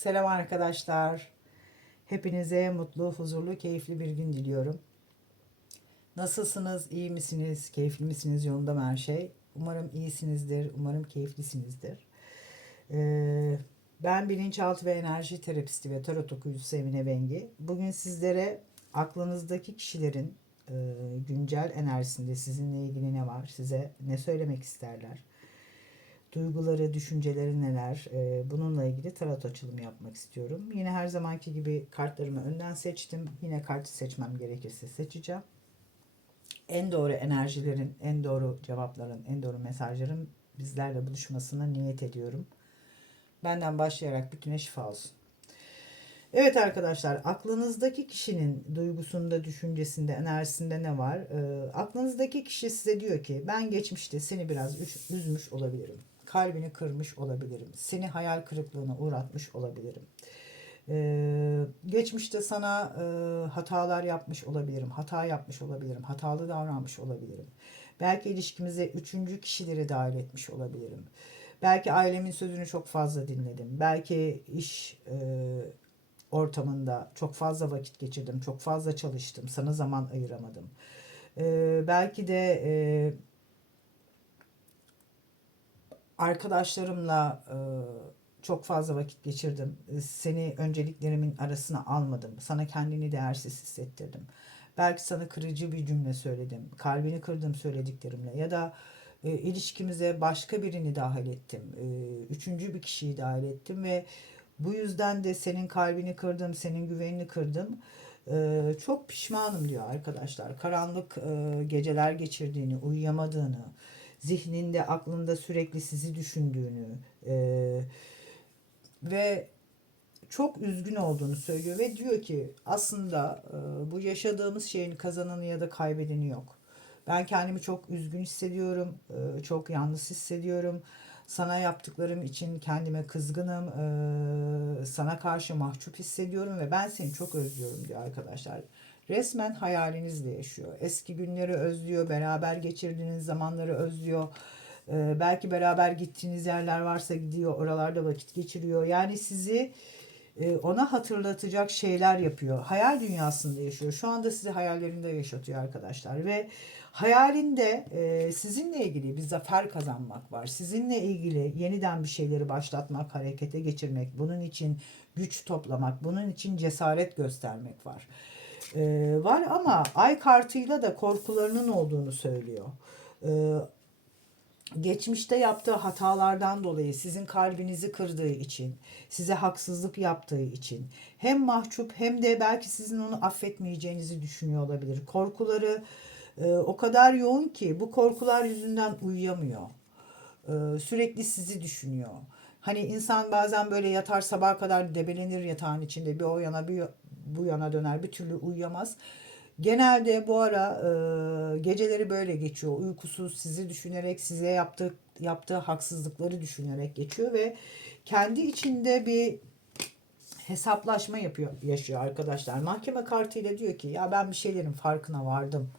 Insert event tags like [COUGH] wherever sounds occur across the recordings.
Selam arkadaşlar. Hepinize mutlu, huzurlu, keyifli bir gün diliyorum. Nasılsınız? İyi misiniz? Keyifli misiniz? Yolunda mı her şey? Umarım iyisinizdir. Umarım keyiflisinizdir. Ee, ben bilinçaltı ve enerji terapisti ve tarot okuyucusu Emine Bengi. Bugün sizlere aklınızdaki kişilerin e, güncel enerjisinde sizinle ilgili ne var? Size ne söylemek isterler? Duyguları, düşünceleri neler? Ee, bununla ilgili tarot açılımı yapmak istiyorum. Yine her zamanki gibi kartlarımı önden seçtim. Yine kartı seçmem gerekirse seçeceğim. En doğru enerjilerin, en doğru cevapların, en doğru mesajların bizlerle buluşmasına niyet ediyorum. Benden başlayarak bütüne şifa olsun. Evet arkadaşlar, aklınızdaki kişinin duygusunda, düşüncesinde, enerjisinde ne var? Ee, aklınızdaki kişi size diyor ki ben geçmişte seni biraz üz- üzmüş olabilirim. Kalbini kırmış olabilirim. Seni hayal kırıklığına uğratmış olabilirim. Ee, geçmişte sana e, hatalar yapmış olabilirim. Hata yapmış olabilirim. Hatalı davranmış olabilirim. Belki ilişkimize üçüncü kişileri dahil etmiş olabilirim. Belki ailemin sözünü çok fazla dinledim. Belki iş e, ortamında çok fazla vakit geçirdim, çok fazla çalıştım, sana zaman ayıramadım. Ee, belki de e, arkadaşlarımla e, çok fazla vakit geçirdim. Seni önceliklerimin arasına almadım. Sana kendini değersiz hissettirdim. Belki sana kırıcı bir cümle söyledim. Kalbini kırdım söylediklerimle. Ya da e, ilişkimize başka birini dahil ettim. E, üçüncü bir kişiyi dahil ettim ve bu yüzden de senin kalbini kırdım, senin güvenini kırdım. E, çok pişmanım diyor arkadaşlar. Karanlık e, geceler geçirdiğini, uyuyamadığını, zihninde, aklında sürekli sizi düşündüğünü e, ve çok üzgün olduğunu söylüyor ve diyor ki aslında e, bu yaşadığımız şeyin kazananı ya da kaybedeni yok. Ben kendimi çok üzgün hissediyorum, e, çok yalnız hissediyorum. Sana yaptıklarım için kendime kızgınım, e, sana karşı mahcup hissediyorum ve ben seni çok özlüyorum diyor arkadaşlar. Resmen hayalinizle yaşıyor. Eski günleri özlüyor, beraber geçirdiğiniz zamanları özlüyor. E, belki beraber gittiğiniz yerler varsa gidiyor, oralarda vakit geçiriyor. Yani sizi e, ona hatırlatacak şeyler yapıyor. Hayal dünyasında yaşıyor. Şu anda sizi hayallerinde yaşatıyor arkadaşlar ve hayalinde e, sizinle ilgili bir zafer kazanmak var. Sizinle ilgili yeniden bir şeyleri başlatmak, harekete geçirmek, bunun için güç toplamak, bunun için cesaret göstermek var. E, var ama ay kartıyla da korkularının olduğunu söylüyor. E, geçmişte yaptığı hatalardan dolayı sizin kalbinizi kırdığı için, size haksızlık yaptığı için hem mahcup hem de belki sizin onu affetmeyeceğinizi düşünüyor olabilir. Korkuları e, o kadar yoğun ki bu korkular yüzünden uyuyamıyor. E, sürekli sizi düşünüyor. Hani insan bazen böyle yatar sabaha kadar debelenir yatağın içinde bir o yana bir bu yana döner bir türlü uyuyamaz. Genelde bu ara e, geceleri böyle geçiyor. Uykusuz sizi düşünerek size yaptığı yaptığı haksızlıkları düşünerek geçiyor ve kendi içinde bir hesaplaşma yapıyor yaşıyor arkadaşlar. Mahkeme kartıyla diyor ki ya ben bir şeylerin farkına vardım.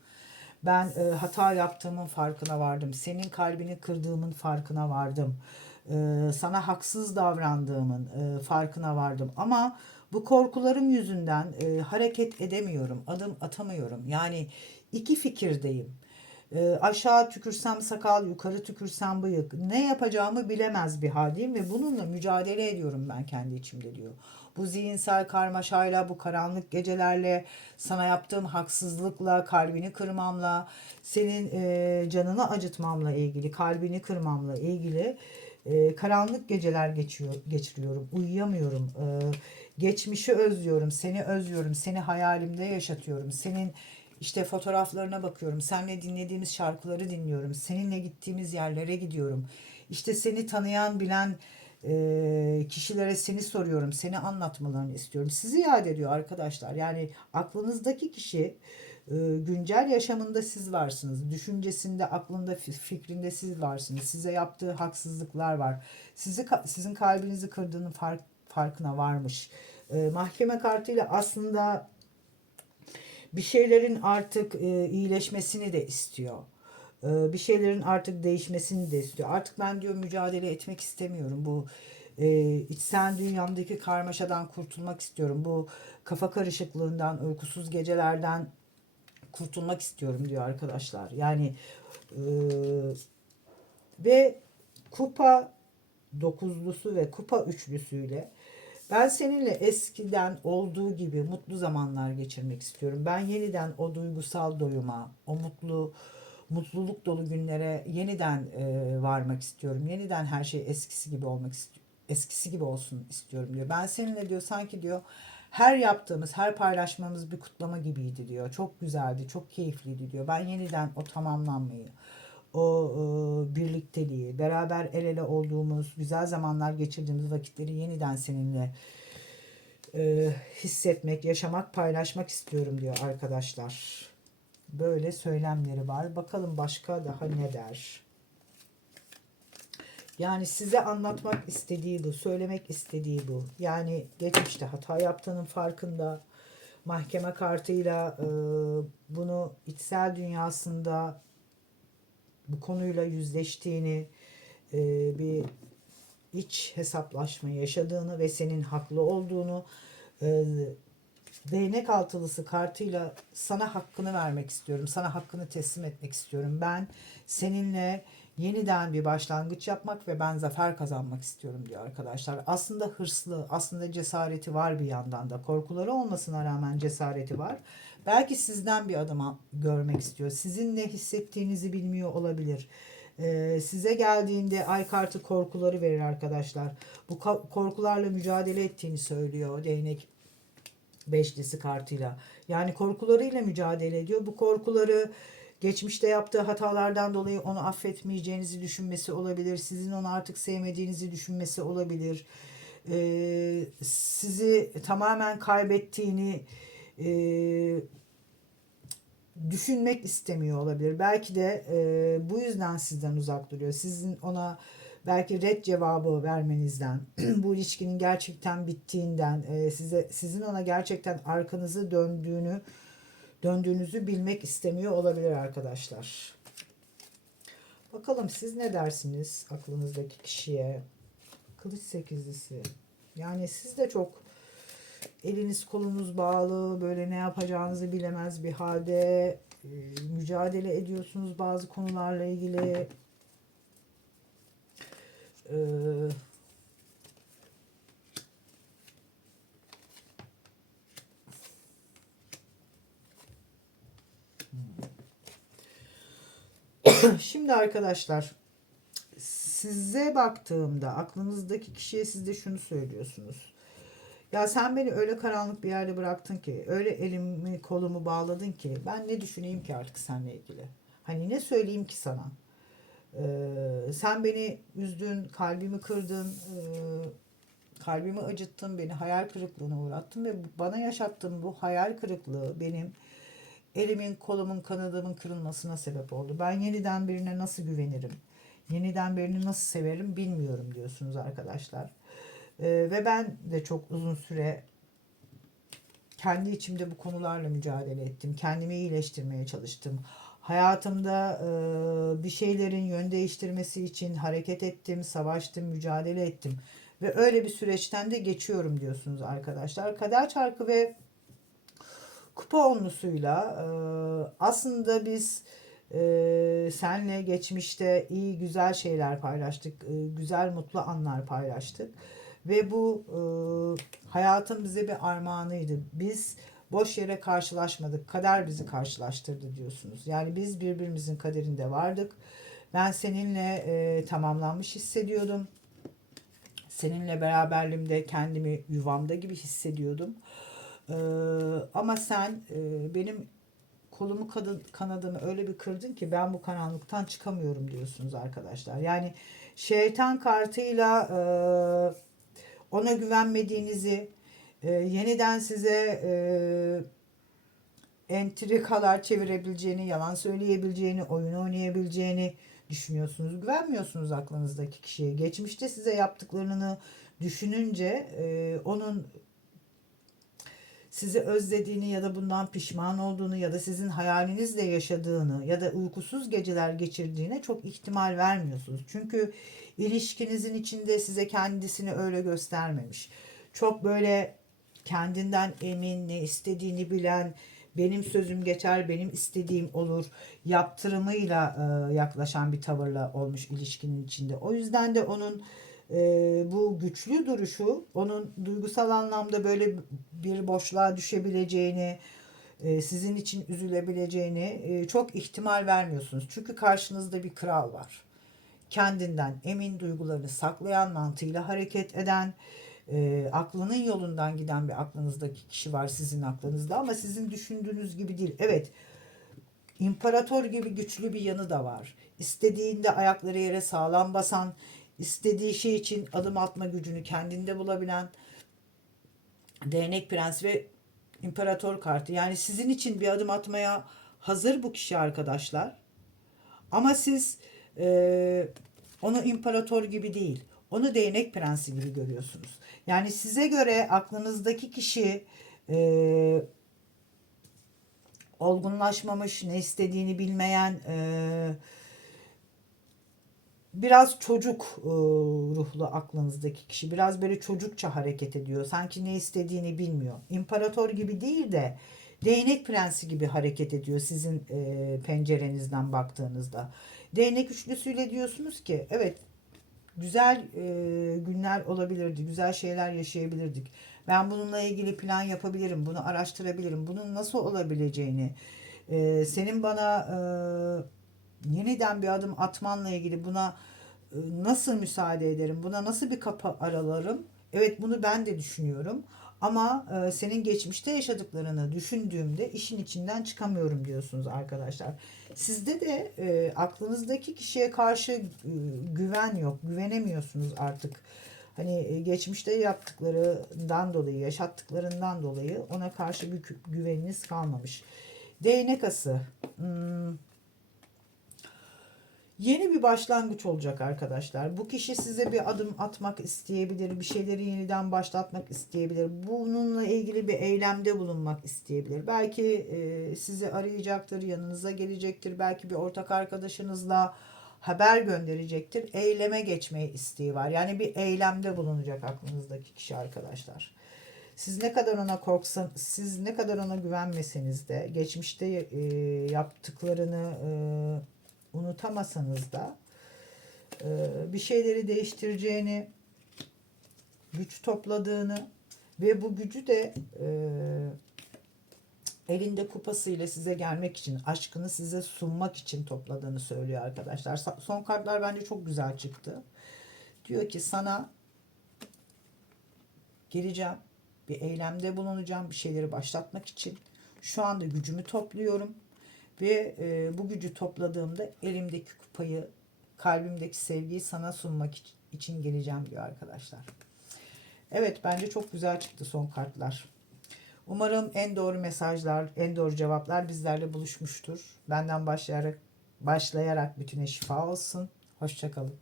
Ben e, hata yaptığımın farkına vardım. Senin kalbini kırdığımın farkına vardım. E, sana haksız davrandığımın e, farkına vardım. Ama bu korkularım yüzünden e, hareket edemiyorum, adım atamıyorum. Yani iki fikirdeyim. Aşağı tükürsem sakal, yukarı tükürsem bıyık. Ne yapacağımı bilemez bir haldeyim ve bununla mücadele ediyorum ben kendi içimde diyor. Bu zihinsel karmaşayla, bu karanlık gecelerle, sana yaptığım haksızlıkla, kalbini kırmamla, senin e, canını acıtmamla ilgili, kalbini kırmamla ilgili e, karanlık geceler geçiyor, geçiriyorum. Uyuyamıyorum. E, geçmişi özlüyorum, seni özlüyorum, seni hayalimde yaşatıyorum. Senin işte fotoğraflarına bakıyorum. Seninle dinlediğimiz şarkıları dinliyorum. Seninle gittiğimiz yerlere gidiyorum. İşte seni tanıyan, bilen e, kişilere seni soruyorum. Seni anlatmalarını istiyorum. Sizi yad ediyor arkadaşlar. Yani aklınızdaki kişi güncel yaşamında siz varsınız. Düşüncesinde, aklında, fi- fikrinde siz varsınız. Size yaptığı haksızlıklar var. Sizi sizin kalbinizi kırdığının fark, farkına varmış. E, mahkeme kartıyla aslında bir şeylerin artık e, iyileşmesini de istiyor. E, bir şeylerin artık değişmesini de istiyor. Artık ben diyor mücadele etmek istemiyorum. Bu e, içsel dünyamdaki karmaşadan kurtulmak istiyorum. Bu kafa karışıklığından, uykusuz gecelerden kurtulmak istiyorum diyor arkadaşlar. Yani e, ve kupa dokuzlusu ve kupa üçlüsüyle ben seninle eskiden olduğu gibi mutlu zamanlar geçirmek istiyorum. Ben yeniden o duygusal doyuma, o mutlu mutluluk dolu günlere yeniden e, varmak istiyorum. Yeniden her şey eskisi gibi olmak istiyorum. Eskisi gibi olsun istiyorum diyor. Ben seninle diyor sanki diyor her yaptığımız, her paylaşmamız bir kutlama gibiydi diyor. Çok güzeldi, çok keyifliydi diyor. Ben yeniden o tamamlanmayı, o e, birlikteliği, beraber el ele olduğumuz, güzel zamanlar geçirdiğimiz vakitleri yeniden seninle e, hissetmek, yaşamak, paylaşmak istiyorum diyor arkadaşlar. Böyle söylemleri var. Bakalım başka daha ne der? Yani size anlatmak istediği bu, söylemek istediği bu. Yani geçmişte hata yaptığının farkında. Mahkeme kartıyla e, bunu içsel dünyasında bu konuyla yüzleştiğini, e, bir iç hesaplaşma yaşadığını ve senin haklı olduğunu e, değnek altılısı kartıyla sana hakkını vermek istiyorum. Sana hakkını teslim etmek istiyorum. Ben seninle yeniden bir başlangıç yapmak ve ben zafer kazanmak istiyorum diyor arkadaşlar. Aslında hırslı, aslında cesareti var bir yandan da. Korkuları olmasına rağmen cesareti var. Belki sizden bir adım görmek istiyor. Sizin ne hissettiğinizi bilmiyor olabilir. Ee, size geldiğinde ay kartı korkuları verir arkadaşlar. Bu korkularla mücadele ettiğini söylüyor değnek beşlisi kartıyla. Yani korkularıyla mücadele ediyor. Bu korkuları geçmişte yaptığı hatalardan dolayı onu affetmeyeceğinizi düşünmesi olabilir. Sizin onu artık sevmediğinizi düşünmesi olabilir. Ee, sizi tamamen kaybettiğini e, düşünmek istemiyor olabilir. Belki de e, bu yüzden sizden uzak duruyor. Sizin ona belki red cevabı vermenizden, [CLEARS THROAT] bu ilişkinin gerçekten bittiğinden, e, size sizin ona gerçekten arkanızı döndüğünü döndüğünüzü bilmek istemiyor olabilir arkadaşlar. Bakalım siz ne dersiniz aklınızdaki kişiye? Kılıç sekizlisi. Yani siz de çok eliniz kolunuz bağlı, böyle ne yapacağınızı bilemez bir halde e, mücadele ediyorsunuz bazı konularla ilgili. Ee, Şimdi arkadaşlar size baktığımda aklınızdaki kişiye siz de şunu söylüyorsunuz. Ya sen beni öyle karanlık bir yerde bıraktın ki, öyle elimi kolumu bağladın ki ben ne düşüneyim ki artık seninle ilgili? Hani ne söyleyeyim ki sana? Ee, sen beni üzdün, kalbimi kırdın, e, kalbimi acıttın, beni hayal kırıklığına uğrattın ve bana yaşattığın bu hayal kırıklığı benim elimin, kolumun, kanadımın kırılmasına sebep oldu. Ben yeniden birine nasıl güvenirim? Yeniden birini nasıl severim bilmiyorum diyorsunuz arkadaşlar. Ee, ve ben de çok uzun süre kendi içimde bu konularla mücadele ettim. Kendimi iyileştirmeye çalıştım. Hayatımda e, bir şeylerin yön değiştirmesi için hareket ettim, savaştım, mücadele ettim. Ve öyle bir süreçten de geçiyorum diyorsunuz arkadaşlar. Kader çarkı ve kupa onlusuyla e, aslında biz e, senle geçmişte iyi güzel şeyler paylaştık. E, güzel mutlu anlar paylaştık. Ve bu hayatın bize bir armağanıydı. Biz boş yere karşılaşmadık. Kader bizi karşılaştırdı diyorsunuz. Yani biz birbirimizin kaderinde vardık. Ben seninle e, tamamlanmış hissediyordum. Seninle beraberliğimde kendimi yuvamda gibi hissediyordum. Ee, ama sen e, benim kolumu kanadımı öyle bir kırdın ki ben bu karanlıktan çıkamıyorum diyorsunuz arkadaşlar. Yani şeytan kartıyla e, ona güvenmediğinizi, e, yeniden size e, entrikalar çevirebileceğini, yalan söyleyebileceğini, oyun oynayabileceğini düşünüyorsunuz. Güvenmiyorsunuz aklınızdaki kişiye. Geçmişte size yaptıklarını düşününce e, onun sizi özlediğini ya da bundan pişman olduğunu ya da sizin hayalinizle yaşadığını ya da uykusuz geceler geçirdiğine çok ihtimal vermiyorsunuz. Çünkü ilişkinizin içinde size kendisini öyle göstermemiş. Çok böyle kendinden emin, ne istediğini bilen, benim sözüm geçer, benim istediğim olur yaptırımıyla e, yaklaşan bir tavırla olmuş ilişkinin içinde. O yüzden de onun e, bu güçlü duruşu onun duygusal anlamda böyle bir boşluğa düşebileceğini, e, sizin için üzülebileceğini e, çok ihtimal vermiyorsunuz. Çünkü karşınızda bir kral var. Kendinden emin duygularını saklayan, mantığıyla hareket eden, e, aklının yolundan giden bir aklınızdaki kişi var sizin aklınızda ama sizin düşündüğünüz gibi değil. Evet, imparator gibi güçlü bir yanı da var. İstediğinde ayakları yere sağlam basan, istediği şey için adım atma gücünü kendinde bulabilen değnek prens ve imparator kartı. Yani sizin için bir adım atmaya hazır bu kişi arkadaşlar. Ama siz e, onu imparator gibi değil, onu değnek prensi gibi görüyorsunuz. Yani size göre aklınızdaki kişi e, olgunlaşmamış, ne istediğini bilmeyen, e, biraz çocuk e, ruhlu aklınızdaki kişi. Biraz böyle çocukça hareket ediyor. Sanki ne istediğini bilmiyor. İmparator gibi değil de değnek prensi gibi hareket ediyor sizin e, pencerenizden baktığınızda. Değnek üçlüsüyle diyorsunuz ki evet güzel e, günler olabilirdi. Güzel şeyler yaşayabilirdik. Ben bununla ilgili plan yapabilirim. Bunu araştırabilirim. Bunun nasıl olabileceğini senin bana yeniden bir adım atmanla ilgili buna e, nasıl müsaade ederim? Buna nasıl bir kapı aralarım? Evet bunu ben de düşünüyorum. Ama e, senin geçmişte yaşadıklarını düşündüğümde işin içinden çıkamıyorum diyorsunuz arkadaşlar. Sizde de e, aklınızdaki kişiye karşı güven yok. Güvenemiyorsunuz artık. Hani e, geçmişte yaptıklarından dolayı, yaşattıklarından dolayı ona karşı bir gü- güveniniz kalmamış. Değnek ası. Hmm, Yeni bir başlangıç olacak arkadaşlar. Bu kişi size bir adım atmak isteyebilir, bir şeyleri yeniden başlatmak isteyebilir. Bununla ilgili bir eylemde bulunmak isteyebilir. Belki e, sizi arayacaktır, yanınıza gelecektir. Belki bir ortak arkadaşınızla haber gönderecektir. Eyleme geçmeye isteği var. Yani bir eylemde bulunacak aklınızdaki kişi arkadaşlar. Siz ne kadar ona korksan, siz ne kadar ona güvenmeseniz de geçmişte e, yaptıklarını e, unutamasanız da e, bir şeyleri değiştireceğini, güç topladığını ve bu gücü de e, elinde kupasıyla size gelmek için, aşkını size sunmak için topladığını söylüyor arkadaşlar. Son kartlar bence çok güzel çıktı. Diyor ki sana geleceğim, bir eylemde bulunacağım, bir şeyleri başlatmak için. Şu anda gücümü topluyorum ve e, bu gücü topladığımda elimdeki kupayı, kalbimdeki sevgiyi sana sunmak iç- için geleceğim diyor arkadaşlar. Evet bence çok güzel çıktı son kartlar. Umarım en doğru mesajlar, en doğru cevaplar bizlerle buluşmuştur. Benden başlayarak başlayarak bütüne şifa olsun. Hoşçakalın.